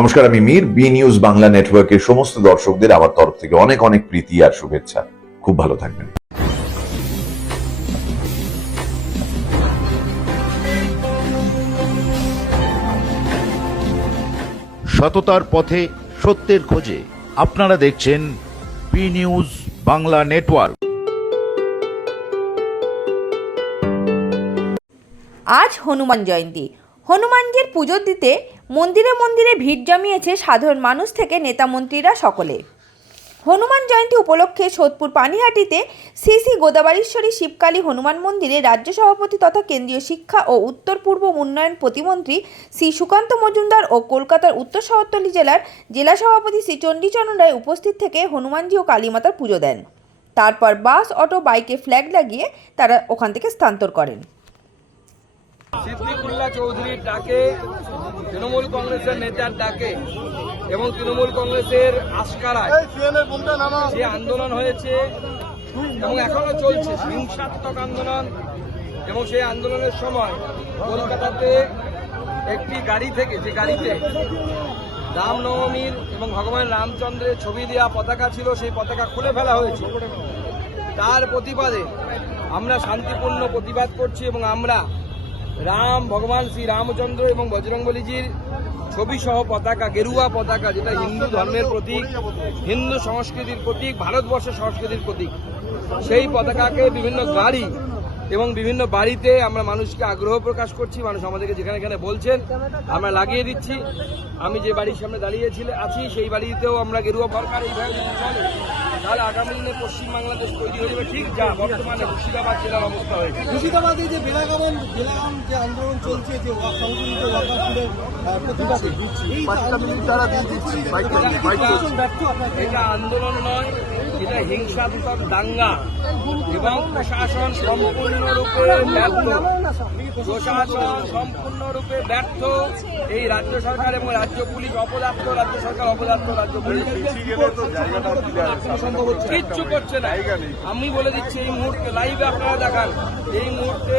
নমস্কার, আমি Mir. B news Bangla নেটওয়ার্কের সমস্ত দর্শকদের আমার তরফ থেকে অনেক অনেক প্রীতি আর শুভেচ্ছা। খুব ভালো থাকবেন। সততার পথে সত্যের খোঁজে আপনারা দেখছেন বি নিউজ বাংলা নেটওয়ার্ক। আজ হনুমান জয়ন্তী। হনুমানজির পুজো দিতে মন্দিরে মন্দিরে ভিড় জমিয়েছে সাধারণ মানুষ থেকে নেতা মন্ত্রীরা সকলে। হনুমান জয়ন্তী উপলক্ষে সোদপুর পানিহাটিতে শ্রী শ্রী গোদাবারীশ্বরী শিবকালী হনুমান মন্দিরে রাজ্য সভাপতি তথা কেন্দ্রীয় শিক্ষা ও উত্তর পূর্ব উন্নয়ন প্রতিমন্ত্রী শ্রী সুকান্ত মজুমদার ও কলকাতার উত্তর শহরতলি জেলার জেলা সভাপতি শ্রী চণ্ডীচরণ রায় উপস্থিত থেকে হনুমানজি ও কালীমাতার পুজো দেন। তারপর বাস, অটো, বাইকে ফ্ল্যাগ লাগিয়ে তারা ওখান থেকে স্থানান্তর করেন। সিদ্দিকুল্লাহ চৌধুরীর ডাকে, তৃণমূল কংগ্রেসের নেতার ডাকে এবং তৃণমূল কংগ্রেসের আশকারায় যে আন্দোলন হয়েছে এবং এখনো চলছে হিংসাত্মক আন্দোলন, এবং সেই আন্দোলনের সময় কলকাতাতে একটি গাড়ি থেকে, যে গাড়িতে রামনবমীর এবং ভগবান রামচন্দ্রের ছবি দেওয়া পতাকা ছিল, সেই পতাকা খুলে ফেলা হয়েছে। তার প্রতিবাদে আমরা শান্তিপূর্ণ প্রতিবাদ করছি এবং আমরা ভগবান শ্রী রামচন্দ্র এবং বজরংবলীজির ছবি সহ পতাকা, গেরুয়া পতাকা, যেটা হিন্দু ধর্মের প্রতীক, হিন্দু সংস্কৃতির প্রতীক, ভারতবর্ষের সংস্কৃতির প্রতীক, সেই পতাকাকে বিভিন্ন গাড়ি এবং বিভিন্ন বাড়িতে আমরা মানুষকে আগ্রহ প্রকাশ করছি। মানুষ আমাদেরকে যেখানে যেখানে বলছেন আমরা লাগিয়ে দিচ্ছি। আমি যে বাড়ির সামনে আছি সেই বাড়িতেও আমরা গেরুয়া সরকার এইভাবে যদি চলে তাহলে আগামী দিনে পশ্চিম বাংলাদেশ তৈরি হয়ে যাবে, ঠিক যা বর্তমানে মুর্শিদাবাদ জেলার অবস্থা হয়েছে। মুর্শিদাবাদে যে বেলাগাম যে আন্দোলন চলছে, যে সংশোধিত ওয়াকাফের প্রতিবাদে এটা আন্দোলন নয়, এটা হিংসাত্মক দাঙ্গা এবং প্রশাসন সম্পূর্ণরূপে ব্যর্থ। এই রাজ্য সরকার এবং রাজ্য পুলিশ অপদার্থ, রাজ্য সরকার অপদার্থ, রাজ্য পুলিশ কিচ্ছু করছে না। আমি বলে দিচ্ছি, এই মুহূর্তে লাইভে আপনারা দেখান, এই মুহূর্তে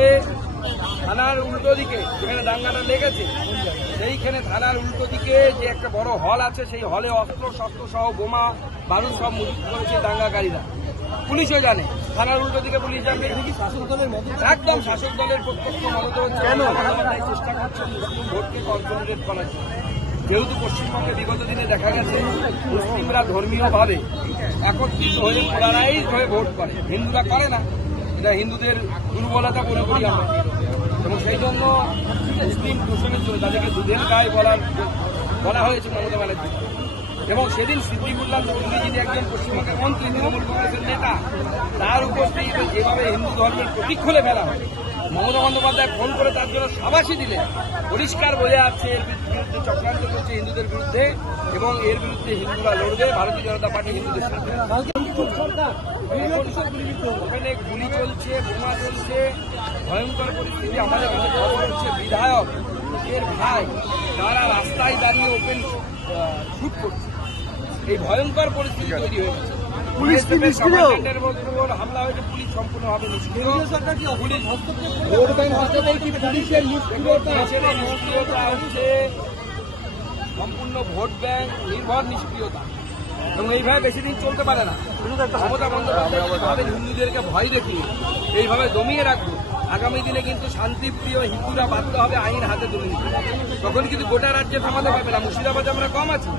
থানার উল্টো দিকে যেখানে দাঙ্গাটা লেগেছে, সেইখানে থানার উল্টো দিকে যে একটা বড় হল আছে, সেই হলে অস্ত্র শস্ত্র সহ বোমা বারুদ সব মজুত করেছে দাঙ্গাকারীরা। পুলিশও জানে, থানার উল্টো দিকে পুলিশ জানে। একদম শাসক দলের প্রত্যক্ষ মদত হচ্ছে। চেষ্টা করছে ভোটকে কনসলিডেট করার জন্য। যেহেতু পশ্চিমবঙ্গে বিগত দিনে দেখা গেছে মুসলিমরা ধর্মীয়ভাবে একত্রিত হয়ে পোলারাইজড হয়ে ভোট করে, হিন্দুরা করে না। এটা হিন্দুদের দুর্বলতা মনে করি আমরা, এবং সেই জন্য মুসলিম দূষণের জন্য তাদেরকে দুধের গায়ে বলা হয়েছে মমতা ব্যানার্জি। এবং সেদিন সিদ্দিকুল্লাহ চৌধুরী, যিনি একজন পশ্চিমবঙ্গের মন্ত্রী, তৃণমূল কংগ্রেসের নেতা, তার উপস্থিতিতে যেভাবে হিন্দু ধর্মের প্রতীক খুলে ফেলা হয়, মমতা বন্দ্যোপাধ্যায় ফোন করে তার জন্য সাবাসী দিলে পরিষ্কার বোঝা যাচ্ছে এর বিরুদ্ধে চক্রান্ত করছে হিন্দুদের বিরুদ্ধে, এবং এর বিরুদ্ধে হিন্দুরা লড়বে। ভারতীয় জনতা পার্টি হিন্দুদের সাথে। ওখানে গুলি চলছে, বোমা চলছে, ভয়ঙ্কর পরিস্থিতি। আমাদের কাছে খবর হচ্ছে বিধায়ক এর ভাই তারা রাস্তায় দাঁড়িয়ে ওপেন শুট করছে। এই ভয়ঙ্কর পরিস্থিতি তৈরি হয়েছে। হামলা হয়েছে, পুলিশ সম্পূর্ণভাবে নিষ্ক্রিয়। সম্পূর্ণ ভোট ব্যাংক নির্ভর নিষ্ক্রিয়তা, এবং এইভাবে বেশি দিন চলতে পারে না। মমতা বন্দ্যোপাধ্যায় ভাবেন হিন্দুদেরকে ভয় দেখিয়ে এইভাবে দমিয়ে রাখবো, আগামী দিনে কিন্তু শান্তিপ্রিয় হিন্দুরা বাধ্য হবে আইন হাতে তুলে নিতে। তখন কিন্তু গোটা রাজ্যে থামাতে পারবে না। মুর্শিদাবাদে আমরা কম আছি,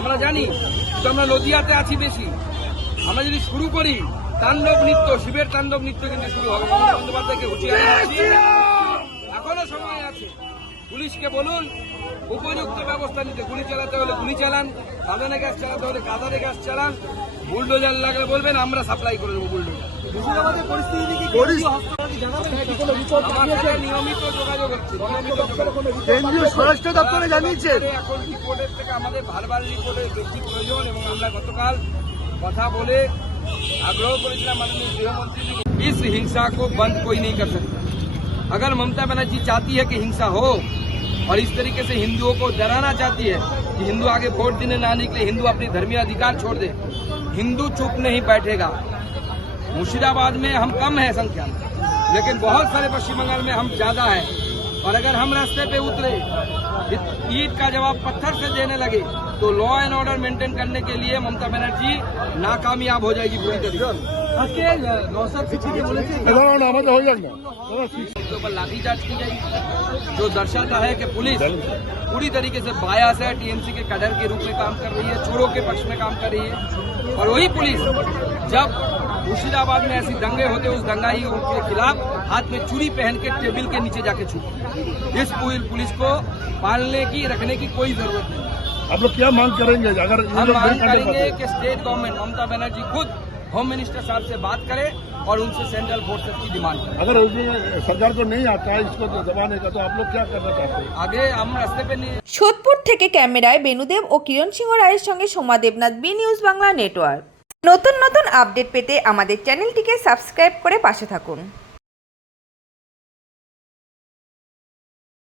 আমরা জানি, কিন্তু আমরা নদিয়াতে আছি বেশি। আমরা যদি শুরু করি তাণ্ডব নৃত্য, শিবের তাণ্ডব নৃত্য কিন্তু শুরু হবে। মমতা বন্দ্যোপাধ্যায়কে হুঁশিয়ারি দিচ্ছি, এখনো সময় আছে। পুলিশকে বলুন উপযুক্ত ব্যবস্থা নিতে। গুলি চালাতে হলে গুলি চালান, কাঁদানে গ্যাস চালাতে হলে কাঁদানে গ্যাস চালান, বুলডোজার লাগলে বলবেন, আমরা সাপ্লাই করে দেবো বুলডোজার। নিয়মিত যোগাযোগ হচ্ছে, কেন্দ্রীয় স্বরাষ্ট্র দপ্তরে জানিয়েছে। এখন রিপোর্টের থেকে আমাদের ভারবার রিপোর্টের বেশি প্রয়োজন, এবং আমরা গতকাল কথা বলে आग्रह करेছিলাম माननीय गृहमंत्री जी, इस हिंसा को बंद कोई नहीं कर सकता। अगर ममता बनर्जी चाहती है कि हिंसा हो और इस तरीके से हिंदुओं को डराना चाहती है कि हिंदू आगे वोट देने ना निकले, हिंदू अपनी धर्मीय अधिकार छोड़ दे, हिंदू चुप नहीं बैठेगा। मुर्शिदाबाद में हम कम है संख्या में, लेकिन बहुत सारे पश्चिम बंगाल में हम ज्यादा है। और अगर हम रास्ते पे उतरे, ईट का जवाब पत्थर से देने लगे, तो लॉ एंड ऑर्डर मेंटेन करने के लिए ममता बनर्जी नाकामयाब हो जाएगी पूरी तरीके से। इसके ऊपर लाठीचार्ज की जाएगी, जो दर्शाता है कि पुलिस पूरी तरीके से बायास है, टीएमसी के कैडर के रूप में काम कर रही है, चोरों के पक्ष में काम कर रही है। और वही पुलिस जब मुर्शिदाबाद में ऐसी दंगे होते, उस दंगाई के खिलाफ हाथ में चूड़ी पहन के टेबल के नीचे जाके छुपी। इस पुलिस को पालने की, रखने की कोई जरूरत नहीं। आप लोग क्या मांग करेंगे? अगर हम मांग करेंगे कि स्टेट गवर्नमेंट ममता बनर्जी खुद होम मिनिस्टर साहब से बात करे और उनसे सेंट्रल फोर्सेस की डिमांड करें। अगर सरकार को नहीं आता है इसको दबाने का, तो आप लोग क्या करना चाहते हैं? आगे हम रास्ते पे नहीं। সোদপুর থেকে ক্যামেরায় বেনুদেব ও কিরণ সিংহ রায়ের সঙ্গে Soma Debnath, B news Bangla network. নতুন নতুন আপডেট পেতে আমাদের চ্যানেলটিকে সাবস্ক্রাইব করে পাশে থাকুন।